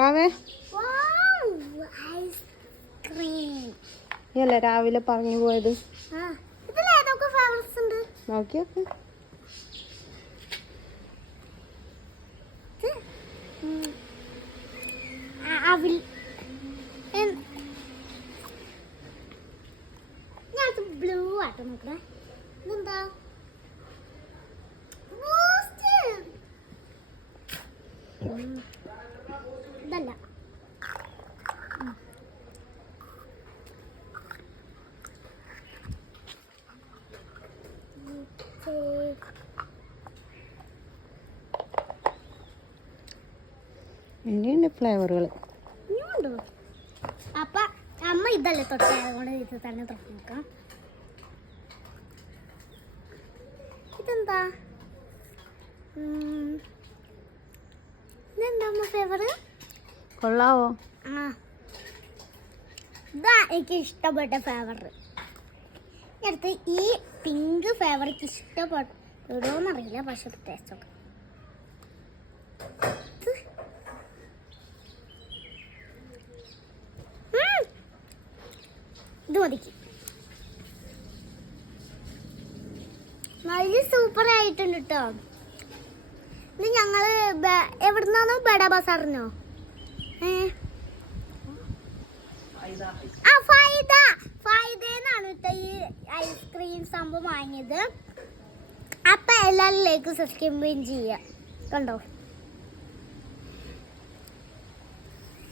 വാവേ അല്ലേ രാവിലെ പറഞ്ഞു പോയത് നോക്കി നോക്ക്. ബ്ലൂ ആട്ടോ നോക്കണേ. ഇതെന്താ ഇതല്ല. ഇനിയുണ്ട് ഫ്ലേവറുകൾ. അപ്പൊ അമ്മ ഇതല്ലേ തൊട്ടത് കൊണ്ട് ഇത് തന്നെ തൊട്ട് നോക്കാം. ഇതെന്താ ഇതെന്താ അമ്മ ഫ്ലേവർ? കൊള്ളാവോ? ആ ഇതാ എനിക്ക് ഇഷ്ടപ്പെട്ട ഫ്ലേവർ. അടുത്ത് ഈ പിങ്ക് ഫ്ലേവർ എനിക്ക് ഇഷ്ടപ്പെട്ടോന്നറിയില്ല, പക്ഷെ ടേസ്റ്റ് ഒക്കെ ഇത് മതിക്ക്. നല്ല സൂപ്പർ ആയിട്ടുണ്ട് കേട്ടോ. ഇത് ഞങ്ങള് എവിടുന്നാണോ ബഡ ബസാറിനോ ഫൈദേന്നാണ് കേട്ടോ ഈ ഐസ്ക്രീം സംഭവം വാങ്ങിയത്. അപ്പൊ എല്ലാവരും ലൈക്ക് സബ്സ്ക്രൈബ് ചെയ്യുക. കണ്ടോ?